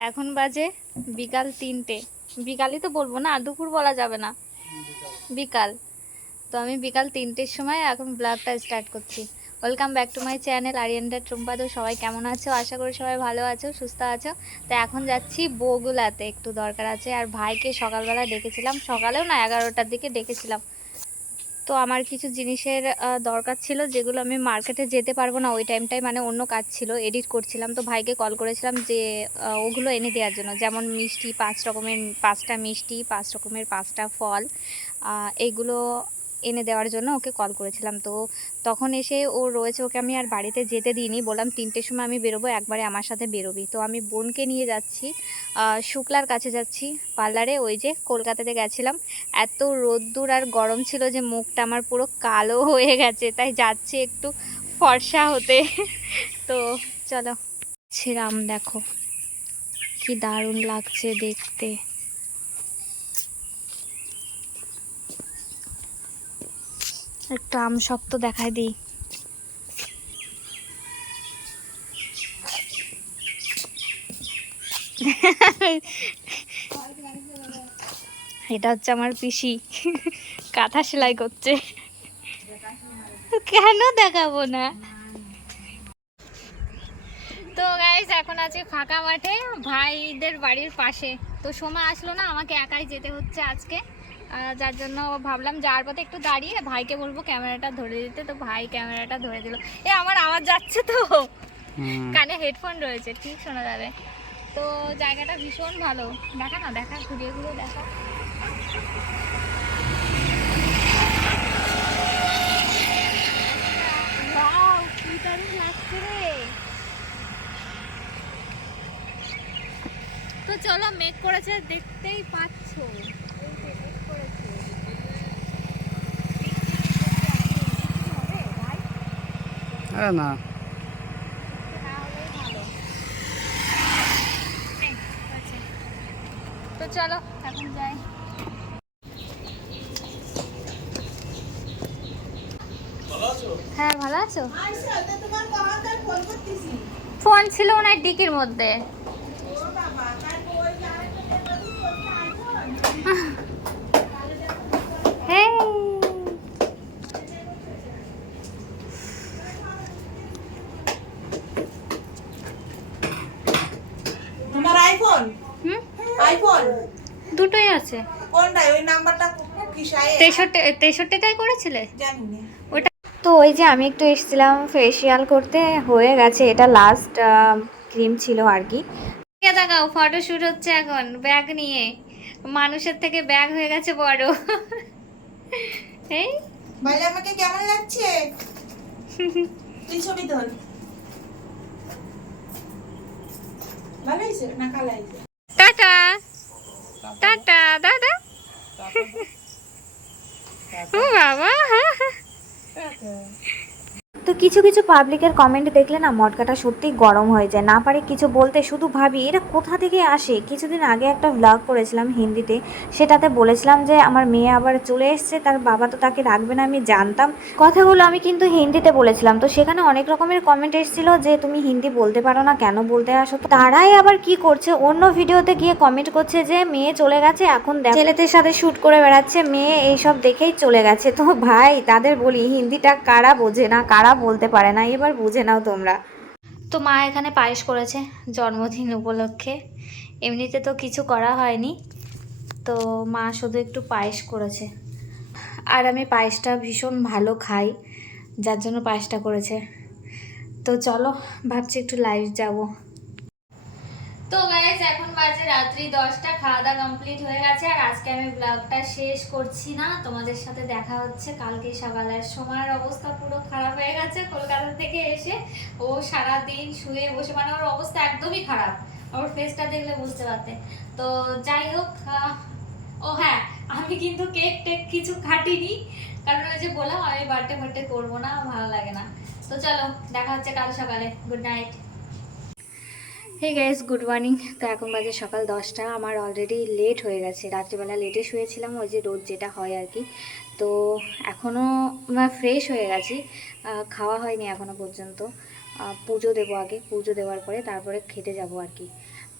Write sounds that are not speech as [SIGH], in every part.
এখন বাজে বিকাল তিনটে। বিকালই তো বলব না দুপুর বলা যাবে না। বিকাল। তো আমি বিকাল তিনটের সময় এখন ব্লগটা স্টার্ট করছি। Welcome back to my channel আরিয়ানটা ট্রুম্পাদু সবাই কেমন আছো? আশা করি সবাই ভালো আছো, সুস্থ আছো। তো এখন যাচ্ছি বগুলাতে, একটু দরকার আছে। আর ভাইকে সকালবেলা ডেকেছিলাম। সকালেও না এগারোটার দিকে ডেকেছিলাম। তো আমার কিছু জিনিসের দরকার ছিল যেগুলো আমি মার্কেটে যেতে পারব না ওই টাইমটাই মানে অন্য কাজ ছিল এডিট করছিলাম। তো ভাইকে কল করেছিলাম যে ওগুলো এনে দেওয়ার জন্য। যেমন মিষ্টি পাঁচ রকমের পাঁচটা মিষ্টি পাঁচ রকমের পাঁচটা ফল আহ, এইগুলো এনে দেওয়ার জন্য ওকে কল করেছিলাম। তো তখন এসে ও রয়েছে, ওকে আমি আর বাড়িতে যেতে দিইনি। বললাম তিনটের সময় আমি বেরোবো, একবারে আমার সাথে বেরোবি। তো আমি বোনকে নিয়ে যাচ্ছি শুক্লার কাছে যাচ্ছি পার্লারে। ওই যে কলকাতাতে গেছিলাম। এত রোদ্দুর আর গরম ছিল যে মুখটা আমার পুরো কালো [LAUGHS] হয়ে গেছে। তাই যাচ্ছি একটু ফর্সা হতে। [LAUGHS] তো চলো, ছিলাম দেখো। কি দারুণ লাগছে দেখতে। একটু আম শক্ত দেখায় দিই। এটা হচ্ছে আমার পিসি। কাঁথা সেলাই করছে। কেন দেখাবো না? তো গাইস এখন আছি ফাঁকা মাঠে, ভাইদের বাড়ির পাশে। তো সময় আসলো না, আমাকে একাই যেতে হচ্ছে আজকে। যার জন্য ভাবলাম যাওয়ার পথে একটু দাঁড়িয়ে ভাইকে বলব ক্যামেরাটা ধরে দিতে। তো ভাই ক্যামেরাটা ধরে দিল। এ আমার আওয়াজ যাচ্ছে তো। কানে হেডফোন রয়েছে ঠিক শোনা যাবে। তো জায়গাটা ভীষণ ভালো। দেখা না দেখা ঘুরিয়ে ঘুরিয়ে দেখা। তো চলো মেক করেছে দেখতেই পাচ্ছ এই যে মেঘ করেছে। হবে ভাই? আরে না। তো চলো এখন যাই। হ্যাঁ ভালো আছো? ফোন ছিল ওনার ডিকির মধ্যে হেই। তোমার আইফোন হুম আইফোন দুটোই আছে? ওই নাম্বারটা তেষট্টি তেষট্টিটাই করেছিলে? জানি না। ওটা তো ওই যে আমি একটু এসেছিলাম ফেসিয়াল করতে হয়ে গেছে। এটা লাস্ট ক্রিম ছিল আর কি। দেখাও? ফটোশুট হচ্ছে এখন। ব্যাগ নিয়ে। মানুষের থেকে ব্যাগ হয়ে গেছে বড়। এই বলে আমাকে কেমন লাগছে? [LAUGHS] তুই ছবি ধর ভালো হয়েছে? না কালো হয়েছে? টাটা টাটা দাদা। ও বাবা। তো কিছু কিছু পাবলিকের কমেন্ট দেখলে না মটকাটা সত্যি গরম হয়ে যায়। না পারে কিছু বলতে, শুধু ভাবি, এরা কোথা থেকে আসে? কিছুদিন আগে একটা ব্লগ করেছিলাম হিন্দিতে। সেটাতে বলেছিলাম যে, আমার মেয়ে আবার চলে এসছে, তার বাবা তো তাকে রাখবে না, আমি জানতাম। কথাগুলো আমি কিন্তু হিন্দিতে বলেছিলাম। তো সেখানে অনেক রকমের কমেন্ট এসেছিল যে, তুমি হিন্দি বলতে পারো না, কেন বলতে আসো? তো তারাই আবার কি করছে? অন্য ভিডিওতে গিয়ে কমেন্ট করছে যে, মেয়ে চলে গেছে, এখন ছেলেদের সাথে শ্যুট করে বেড়াচ্ছে, মেয়ে এইসব দেখেই চলে গেছে। তো ভাই, তাদের বলি, হিন্দিটা কারা বোঝে না? কারা বলতে পারে না, এবার বুঝে নাও তোমরা। তো মা এখানে পায়েস করেছে জন্মদিন উপলক্ষে। এমনিতে তো কিছু করা হয়নি। তো মা শুধু একটু পায়েস করেছে। আর আমি পায়েসটা ভীষণ ভালো খাই, যার জন্য পায়েসটা করেছে। তো চলো, ভাবছি একটু লাইভ যাব। তো গাইজ এখন বাজে রাত্রি দশটা খাওয়া দাওয়া কমপ্লিট হয়ে গেছে, আর আজকে আমি ব্লগটা শেষ করছি না। তোমাদের সাথে দেখা হচ্ছে কালকে সকালে আর সময়ের অবস্থা পুরো খারাপ হয়ে গেছে কলকাতা থেকে এসে। ও সারা দিন শুয়ে বসে মানে ওর অবস্থা একদমই খারাপ। ওর ফেসটা দেখলে বুঝতে পারতে। তো যাই হোক ও হ্যাঁ আমি কিন্তু কেক টেক কিছু কাটিনি কারণ ওই যে বললাম, আমি বার্থডে ফার্থডে করব না, ভালো লাগে না। তো চলো, দেখা হচ্ছে কাল সকালে। Good night hey guys good morning তো এখন বাজে সকাল দশটা। আমার অলরেডি লেট হয়ে গেছে। রাত্রিবেলা লেটে শুয়েছিলাম ওই যে রোদ যেটা হয় আর কি। তো এখনও ফ্রেশ হয়ে গেছি। খাওয়া হয়নি এখনও পর্যন্ত। পুজো দেবো আগে। পুজো দেওয়ার পরে তারপরে খেতে যাব আর কি।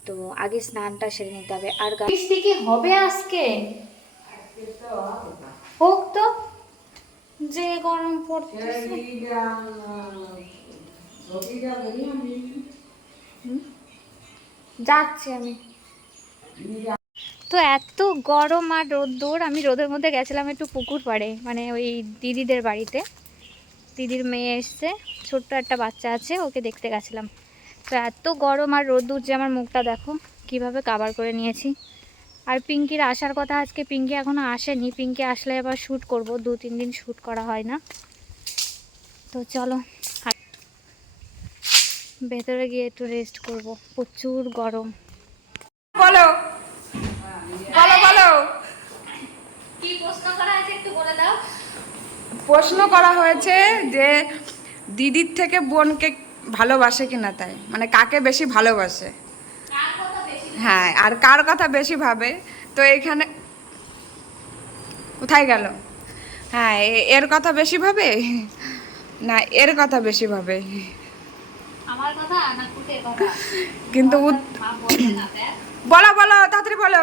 তো আগে স্নানটা সেরে নিতে হবে। আর কি হবে আজকে? হোক তো। যে গরম পড়তেছে। যাচ্ছি আমি। তো এত গরম আর রোদ্দুর আমি রোদের মধ্যে গেছিলাম একটু পুকুর পাড়ে মানে ওই দিদিদের বাড়িতে। দিদির মেয়ে এসছে, ছোট্ট একটা বাচ্চা আছে, ওকে দেখতে গেছিলাম। তো এত গরম আর রোদ্দুর যে আমার মুখটা দেখো, কীভাবে কাবার করে নিয়েছি। আর পিঙ্কির আসার কথা আজকে, পিঙ্কি এখনও আসেনি। পিঙ্কি আসলে আবার শ্যুট করব দু তিন দিন শ্যুট করা হয় না। তো চলো। ভেতরে গিয়ে একটু রেস্ট করব। প্রচুর গরম। বলো। বলো বলো। কি প্রশ্ন করা আছে একটু বলে দাও। প্রশ্ন করা হয়েছে যে দিদির থেকে বোনকে ভালোবাসে কিনা তাই? মানে কাকে বেশি ভালোবাসে? কার কথা বেশি হ্যাঁ আর কার কথা বেশি ভাবে? তো এখানে কোথায় গেল? হ্যাঁ এ- এর কথা বেশি ভাবে? না এর কথা বেশি ভাবে আমার কথা না কুটের কথা কিন্তু বলো বলো তাড়াতাড়ি বলো।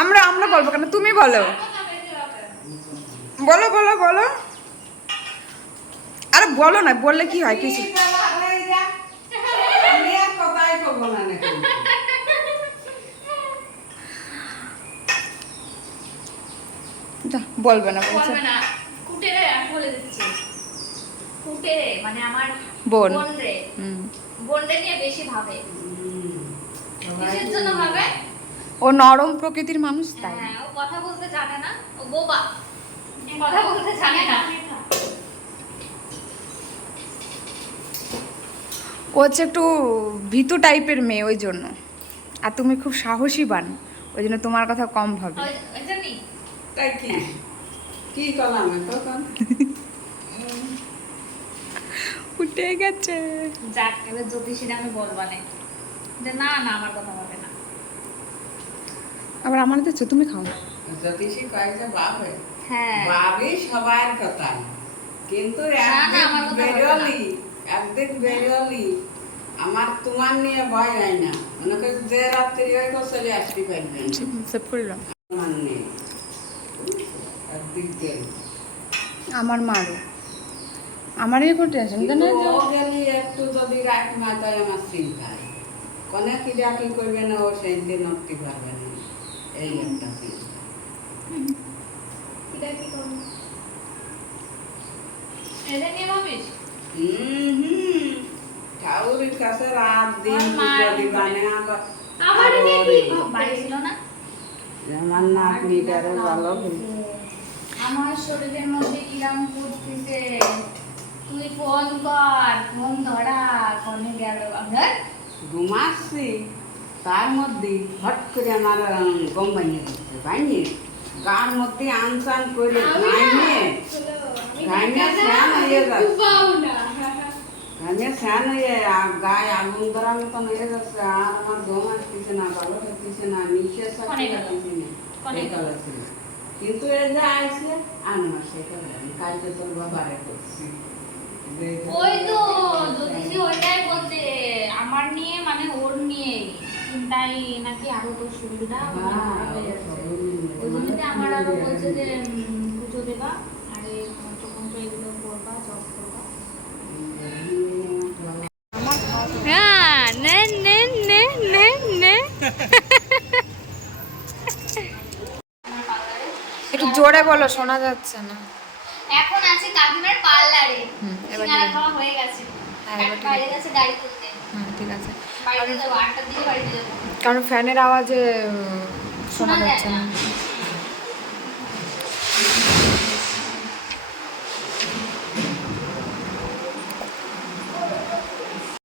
আমরা আমরা বলব কেন? তুমি বলো। বলো বলো বলো। আরে বলো না বললে কি হয়? কিছু বলবে না বলছে বলবে না কুটেরে আমি বলে দিচ্ছি মানে আমার বোন। বোন রে বোনরে নিয়ে বেশি ভাবে। কিসের জন্য ভাবে? ও নরম প্রকৃতির মানুষ তাই। হ্যাঁ ও কথা বলতে জানে না। ও বোবা। কথা বলতে জানে না। ও হচ্ছে একটু ভীতু টাইপের মেয়ে ওই জন্য। আর তুমি খুব সাহসী বান। ওই জন্য তোমার কথা কম ভাবে। কি? কি করলাম তখন [LAUGHS] উঠে গেছে। যাক এবার জ্যোতিষীরা আমি বলবা না যে না না আমার কথা হবে না। আবার আমার দিচ্ছ তুমি খাও। জ্যোতিষী কয়েকটা বাপ হয়। হ্যাঁ। বাবই সবার কথা। কিন্তু একদিন আমার কথা বেরোলি একদিন বেরোলি আমার তোমার নিয়ে ভয় হয় না। মনে করি যে রাত্রি হয় তো চলে আসতে পারবেন সেভ করলাম আমার নেই একদিক আমার মারও আমার এই করতে কেন? কিন্তু ও গেলি একটু যদি রাত মাথায় আমার চিন্তা কোনে কি ডাকি করবে না ও সেই দিন পারবে না। এই একটা চিন্তা কাছে রাত দিন আবার আমার বাড়ি ছিল না? নাতনিটারও ভালো আমার শরীরের মধ্যে কিরাম করতেছে তুই ফোন কর ফোন ধরা ফোনে গেল ধর ঘুমাচ্ছি। তার মধ্যে হট করে আমার গম বানিয়ে দিচ্ছে বানিয়ে। গার মধ্যে আনসান করে গাইনে গাইনে স্নান হয়ে যাচ্ছে। গাইনে স্নান হয়ে গায়ে আগুন ধরার মতন হয়ে যাচ্ছে। আর আমার দম আসতেছে না ভালো থাকতেছে না নিঃশ্বাস আসতেছে না। কিন্তু এই যে আইসে আনমার সেটা কালকে তোর বাবারে করছি ওই তো জ্যোতিষী ওইটাই বলছে আমার নিয়ে মানে ওর নিয়ে। চিন্তাই নাকি আরও শরীরটা মানে হ্যাঁ, খারাপ হয়ে যাচ্ছে। ওই আমার আরও বলছে যে পুজো দেবা আর এই এগুলো করবা জব করবা। হ্যাঁ নে নে নে নে নে। একটু জোরে বলো শোনা যাচ্ছে না। আছে কাকিমার পার্লারে। সিঙ্গারা খাওয়া হয়ে গেছে। হ্যাঁ, ঠিক বাইরে গেছে গাড়ি তুলতে। ঠিক আছে। কারণ ফ্যানের আওয়াজে শোনা যাচ্ছে না।